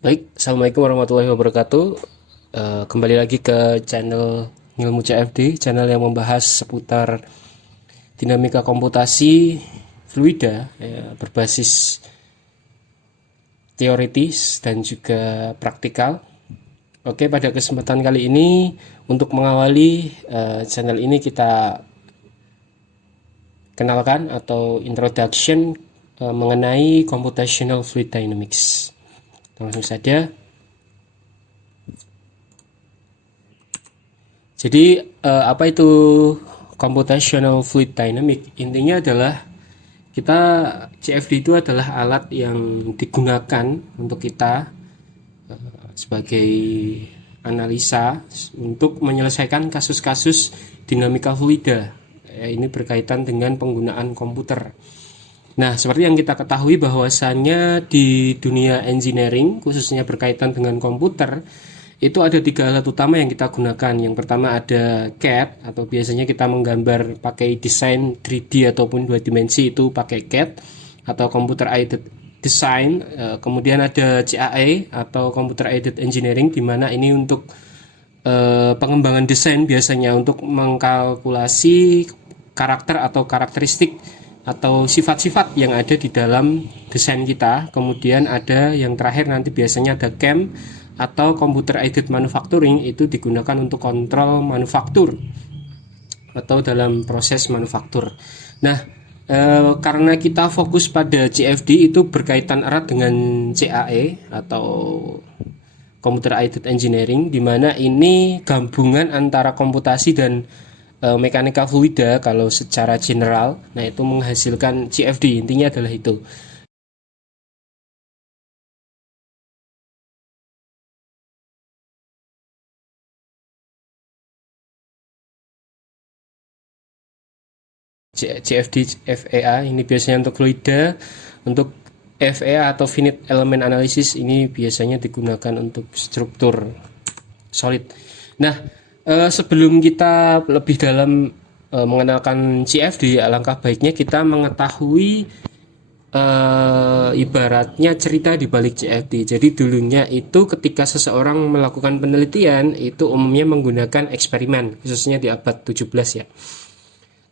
Baik, Assalamualaikum warahmatullahi wabarakatuh. Kembali lagi ke channel Ngilmu CFD, channel yang membahas seputar dinamika komputasi fluida, ya, berbasis teoritis dan juga praktikal. Oke, pada kesempatan kali ini untuk mengawali channel ini kita kenalkan atau introduction mengenai computational fluid dynamics. Langsung saja. Jadi apa itu computational fluid dynamic? Intinya adalah kita CFD itu adalah alat yang digunakan untuk kita sebagai analisa untuk menyelesaikan kasus-kasus dinamika fluida. Ini berkaitan dengan penggunaan komputer. Nah, seperti yang kita ketahui bahwasannya di dunia engineering, khususnya berkaitan dengan komputer, itu ada 3 alat utama yang kita gunakan. Yang pertama ada CAD, atau biasanya kita menggambar pakai desain 3D ataupun 2 dimensi, itu pakai CAD atau Computer Aided Design. Kemudian ada CAE atau Computer Aided Engineering, di mana ini untuk pengembangan desain, biasanya untuk mengkalkulasi karakter atau karakteristik atau sifat-sifat yang ada di dalam desain kita. Kemudian ada yang terakhir nanti biasanya ada CAM atau Computer Aided Manufacturing, itu digunakan untuk kontrol manufaktur atau dalam proses manufaktur. Nah, karena kita fokus pada CFD, itu berkaitan erat dengan CAE atau Computer Aided Engineering, di mana ini gabungan antara komputasi dan mekanika fluida kalau secara general. Nah, itu menghasilkan CFD, intinya adalah itu. CFD FEA ini biasanya untuk fluida. Untuk FEA atau finite element analysis ini biasanya digunakan untuk struktur solid. Nah, sebelum kita lebih dalam mengenalkan CFD, alangkah baiknya kita mengetahui ibaratnya cerita di balik CFD. Jadi dulunya itu ketika seseorang melakukan penelitian, itu umumnya menggunakan eksperimen, khususnya di abad 17 ya.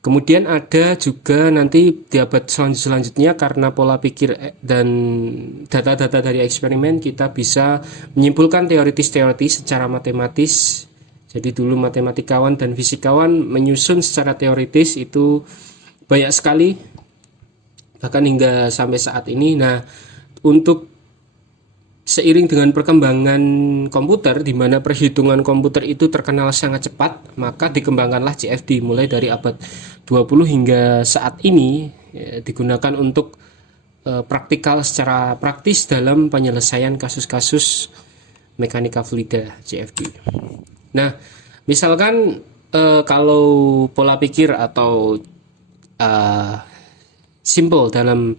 Kemudian ada juga nanti di abad selanjutnya, karena pola pikir dan data-data dari eksperimen, kita bisa menyimpulkan teoritis-teoritis secara matematis. Jadi dulu matematikawan dan fisikawan menyusun secara teoritis itu banyak sekali, bahkan hingga sampai saat ini. Nah, untuk seiring dengan perkembangan komputer, di mana perhitungan komputer itu terkenal sangat cepat, maka dikembangkanlah CFD mulai dari abad 20 hingga saat ini, ya, digunakan untuk praktikal secara praktis dalam penyelesaian kasus-kasus mekanika fluida CFD. Nah, misalkan kalau pola pikir atau simple dalam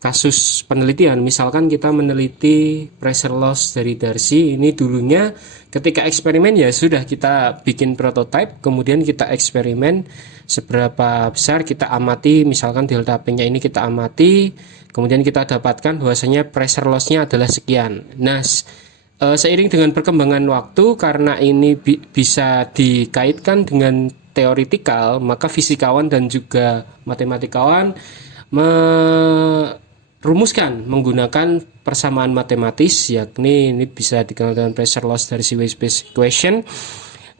kasus penelitian, misalkan kita meneliti pressure loss dari Darcy. Ini dulunya ketika eksperimen ya sudah kita bikin prototipe, kemudian kita eksperimen seberapa besar, kita amati, misalkan delta P nya ini kita amati, kemudian kita dapatkan bahwasanya pressure loss-nya adalah sekian. Nah, seiring dengan perkembangan waktu, karena ini bisa dikaitkan dengan teoritikal, maka fisikawan dan juga matematikawan rumuskan menggunakan persamaan matematis, yakni ini bisa dikenal dengan pressure loss dari Seaway-Space equation.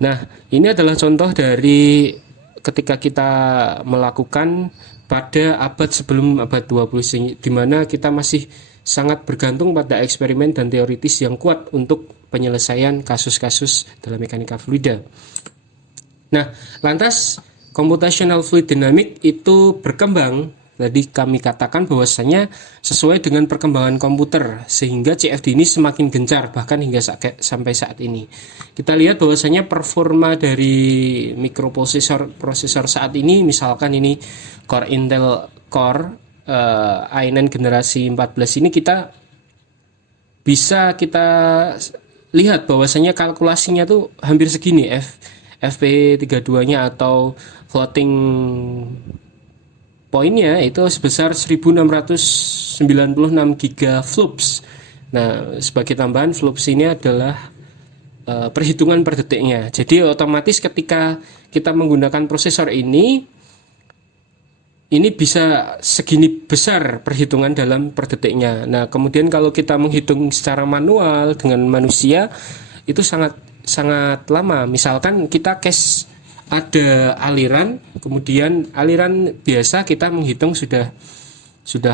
Nah, ini adalah contoh dari ketika kita melakukan pada abad sebelum abad 20, di mana kita masih sangat bergantung pada eksperimen dan teoritis yang kuat untuk penyelesaian kasus-kasus dalam mekanika fluida. Nah, lantas computational fluid dynamic itu berkembang. Tadi kami katakan bahwasanya sesuai dengan perkembangan komputer, sehingga CFD ini semakin gencar bahkan hingga sampai saat ini. Kita lihat bahwasanya performa dari mikroprosesor saat ini, misalkan ini Core Intel Core i9 generasi 14 ini, kita bisa lihat bahwasanya kalkulasinya tuh hampir segini, FP32-nya atau floating poinnya itu sebesar 1696 gigaflops. Nah, sebagai tambahan flops ini adalah perhitungan per detiknya. Jadi otomatis ketika kita menggunakan prosesor ini bisa segini besar perhitungan dalam per detiknya. Nah, kemudian kalau kita menghitung secara manual dengan manusia itu sangat sangat lama. Misalkan kita cache ada aliran, kemudian aliran biasa kita menghitung sudah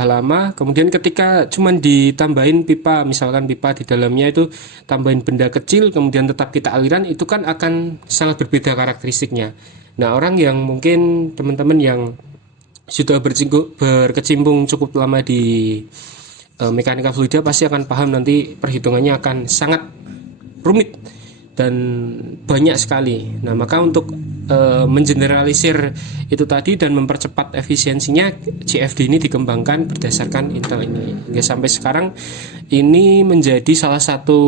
lama, kemudian ketika cuman ditambahin pipa, misalkan pipa di dalamnya itu tambahin benda kecil, kemudian tetap kita aliran, itu kan akan sangat berbeda karakteristiknya. Nah, orang yang mungkin teman-teman yang sudah berkecimpung cukup lama di mekanika fluida pasti akan paham nanti perhitungannya akan sangat rumit dan banyak sekali. Nah, maka untuk mengeneralisir itu tadi dan mempercepat efisiensinya, CFD ini dikembangkan berdasarkan Intel ini. Hingga sampai sekarang ini menjadi salah satu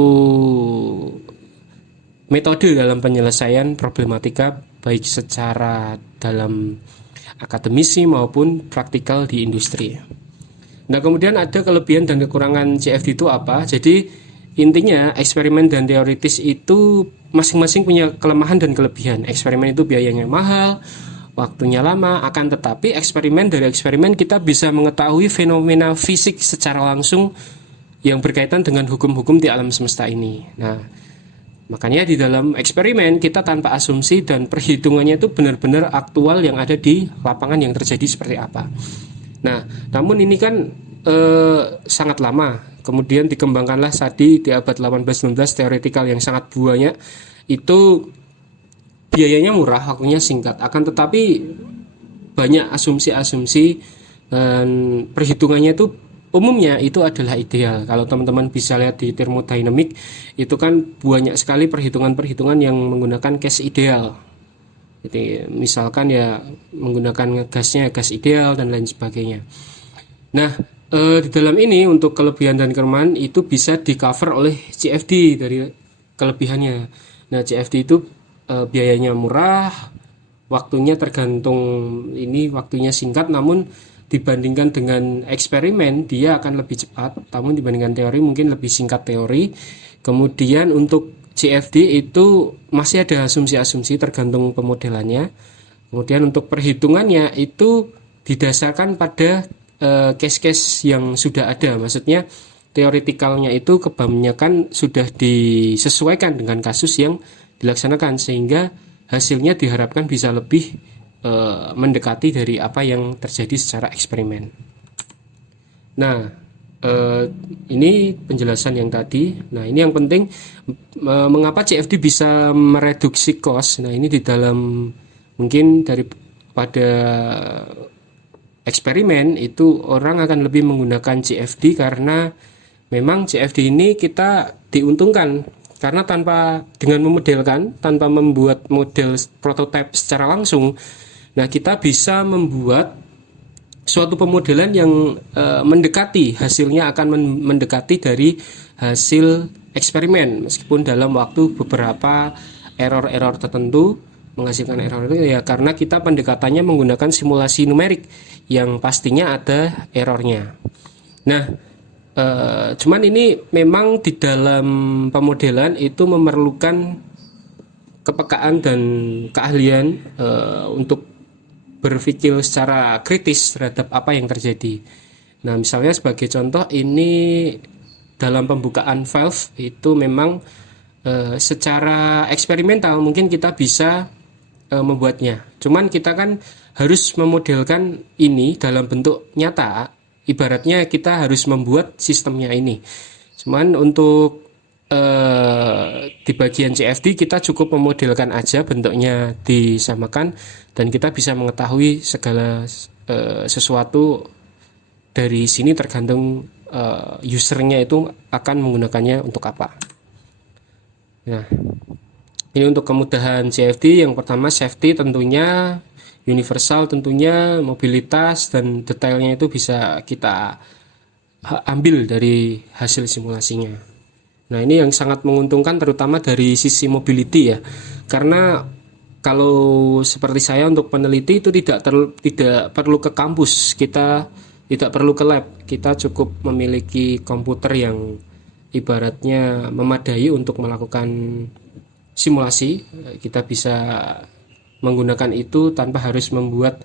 metode dalam penyelesaian problematika baik secara dalam akademisi maupun praktikal di industri. Nah, kemudian ada kelebihan dan kekurangan CFD itu apa? Jadi intinya eksperimen dan teoritis itu masing-masing punya kelemahan dan kelebihan. Eksperimen itu biayanya mahal, waktunya lama, akan tetapi dari eksperimen kita bisa mengetahui fenomena fisik secara langsung yang berkaitan dengan hukum-hukum di alam semesta ini. Nah, makanya di dalam eksperimen kita tanpa asumsi dan perhitungannya itu benar-benar aktual yang ada di lapangan yang terjadi seperti apa. Nah, namun ini kan sangat lama. Kemudian dikembangkanlah tadi di abad 18-19 teoretikal yang sangat banyak. Itu biayanya murah, waktunya singkat. Akan tetapi banyak asumsi-asumsi dan perhitungannya itu umumnya itu adalah ideal. Kalau teman-teman bisa lihat di thermodynamic, itu kan banyak sekali perhitungan-perhitungan yang menggunakan case ideal. Jadi misalkan ya menggunakan gasnya gas ideal dan lain sebagainya. Nah, di dalam ini untuk kelebihan dan kelemahan itu bisa di cover oleh CFD dari kelebihannya. Nah, CFD itu biayanya murah, waktunya tergantung waktunya singkat, namun dibandingkan dengan eksperimen dia akan lebih cepat, namun dibandingkan teori mungkin lebih singkat teori. Kemudian untuk CFD itu masih ada asumsi-asumsi tergantung pemodelannya. Kemudian untuk perhitungannya itu didasarkan pada case-case yang sudah ada, maksudnya teoretikalnya itu kebanyakan sudah disesuaikan dengan kasus yang dilaksanakan sehingga hasilnya diharapkan bisa lebih mendekati dari apa yang terjadi secara eksperimen. Nah, ini penjelasan yang tadi. Nah, ini yang penting mengapa CFD bisa mereduksi cost. Nah, ini di dalam mungkin daripada eksperimen itu orang akan lebih menggunakan CFD karena memang CFD ini kita diuntungkan karena dengan memodelkan tanpa membuat model prototipe secara langsung, nah kita bisa membuat suatu pemodelan yang mendekati hasilnya akan mendekati dari hasil eksperimen meskipun dalam waktu beberapa error-error tertentu menghasilkan error itu ya karena kita pendekatannya menggunakan simulasi numerik yang pastinya ada errornya. Nah, cuman ini memang di dalam pemodelan itu memerlukan kepekaan dan keahlian untuk berpikir secara kritis terhadap apa yang terjadi. Nah, misalnya sebagai contoh ini dalam pembukaan valve itu memang secara eksperimental mungkin kita bisa membuatnya. Cuman kita kan harus memodelkan ini dalam bentuk nyata. Ibaratnya kita harus membuat sistemnya ini. Cuman untuk di bagian CFD kita cukup memodelkan aja, bentuknya disamakan dan kita bisa mengetahui segala sesuatu dari sini tergantung usernya itu akan menggunakannya untuk apa. Nah, ini untuk kemudahan CFD. Yang pertama safety tentunya, universal tentunya, mobilitas dan detailnya itu bisa kita ambil dari hasil simulasinya. Nah, ini yang sangat menguntungkan terutama dari sisi mobility ya. Karena kalau seperti saya untuk peneliti itu tidak perlu ke kampus, kita tidak perlu ke lab, kita cukup memiliki komputer yang ibaratnya memadai untuk melakukan simulasi. Kita bisa menggunakan itu tanpa harus membuat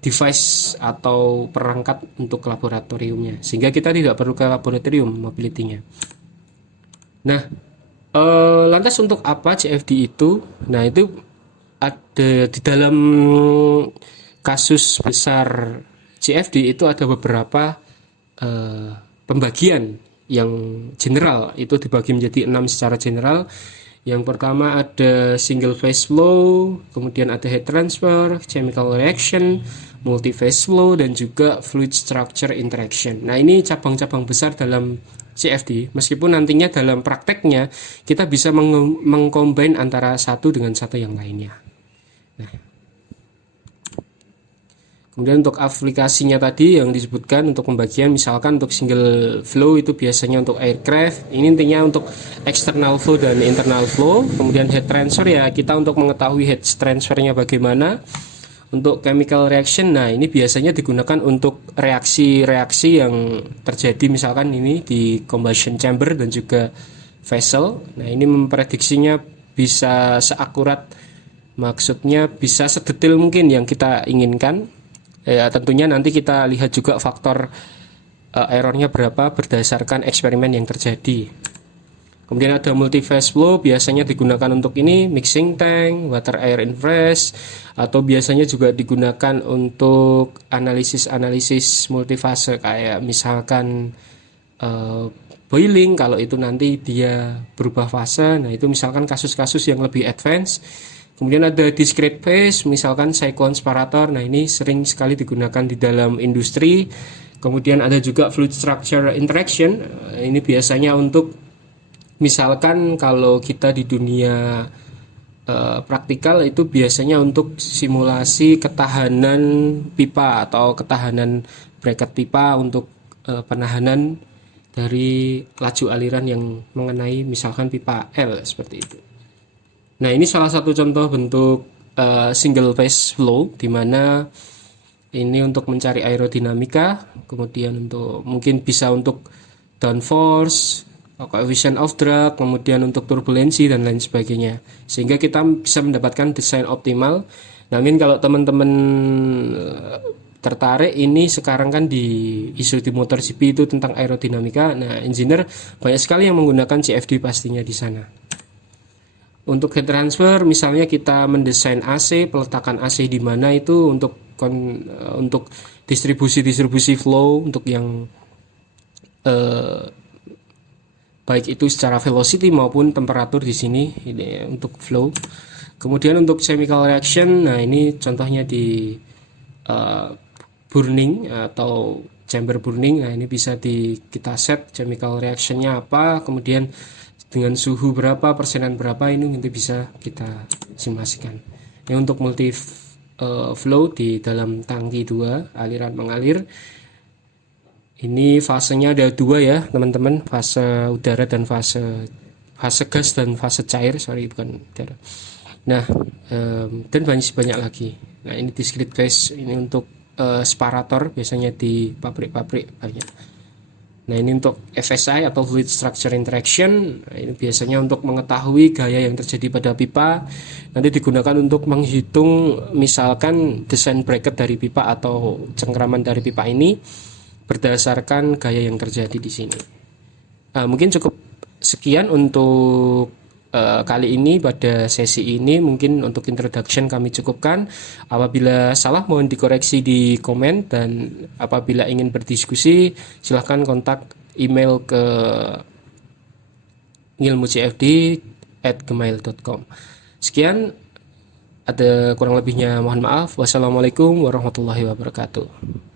device atau perangkat untuk laboratoriumnya, sehingga kita tidak perlu ke laboratorium mobility-nya. Nah, lantas untuk apa CFD itu? Nah, itu ada di dalam kasus besar CFD itu ada beberapa pembagian yang general, itu dibagi menjadi 6 secara general. Yang pertama ada single phase flow, kemudian ada heat transfer, chemical reaction, multi phase flow, dan juga fluid structure interaction. Nah, ini cabang-cabang besar dalam CFD, meskipun nantinya dalam prakteknya kita bisa mengcombine antara satu dengan satu yang lainnya. Nah, kemudian untuk aplikasinya tadi yang disebutkan untuk pembagian, misalkan untuk single flow itu biasanya untuk aircraft, ini intinya untuk external flow dan internal flow. Kemudian heat transfer ya kita untuk mengetahui heat transfernya bagaimana. Untuk chemical reaction, nah ini biasanya digunakan untuk reaksi-reaksi yang terjadi misalkan ini di combustion chamber dan juga vessel. Nah, ini memprediksinya bisa seakurat, maksudnya bisa sedetail mungkin yang kita inginkan. Ya, tentunya nanti kita lihat juga faktor errornya berapa berdasarkan eksperimen yang terjadi. Kemudian ada multi-phase flow, biasanya digunakan untuk ini mixing tank, water air infresh, atau biasanya juga digunakan untuk analisis multifase kayak misalkan boiling, kalau itu nanti dia berubah fase. Nah, itu misalkan kasus-kasus yang lebih advance. Kemudian ada discrete phase, misalkan cyclone separator. Nah, ini sering sekali digunakan di dalam industri. Kemudian ada juga fluid structure interaction. Ini biasanya untuk misalkan kalau kita di dunia praktikal itu biasanya untuk simulasi ketahanan pipa atau ketahanan bracket pipa untuk penahanan dari laju aliran yang mengenai misalkan pipa L seperti itu. Nah, ini salah satu contoh bentuk single phase flow, di mana ini untuk mencari aerodinamika, kemudian untuk mungkin bisa untuk downforce, coefficient of drag, kemudian untuk turbulensi dan lain sebagainya, sehingga kita bisa mendapatkan desain optimal. Namun kalau teman-teman tertarik, ini sekarang kan di isu di MotoGP itu tentang aerodinamika. Nah, engineer banyak sekali yang menggunakan CFD pastinya di sana. Untuk heat transfer, misalnya kita mendesain AC, peletakan AC di mana itu untuk distribusi flow, untuk yang baik itu secara velocity maupun temperatur di sini, ini untuk flow. Kemudian untuk chemical reaction, nah ini contohnya di burning atau chamber burning. Nah, ini bisa kita set chemical reactionnya apa, kemudian dengan suhu berapa, persenan berapa, ini nanti bisa kita simulasikan. Ini untuk multi flow di dalam tangki 2, aliran mengalir. Ini fasenya ada 2 ya teman-teman, fase udara dan fase gas dan fase cair, bukan udara. Nah, dan banyak lagi. Nah, ini discrete phase, ini untuk separator, biasanya di pabrik-pabrik banyak. Nah, ini untuk FSI atau fluid structure interaction. Nah, ini biasanya untuk mengetahui gaya yang terjadi pada pipa. Nanti digunakan untuk menghitung misalkan desain bracket dari pipa atau cengkraman dari pipa ini berdasarkan gaya yang terjadi di sini. Mungkin cukup sekian untuk kali ini pada sesi ini. Mungkin untuk introduction kami cukupkan. Apabila salah mohon dikoreksi di komen, dan apabila ingin berdiskusi silahkan kontak email ke ngilmucfd@gmail.com. Sekian, ada kurang lebihnya mohon maaf. Wassalamualaikum warahmatullahi wabarakatuh.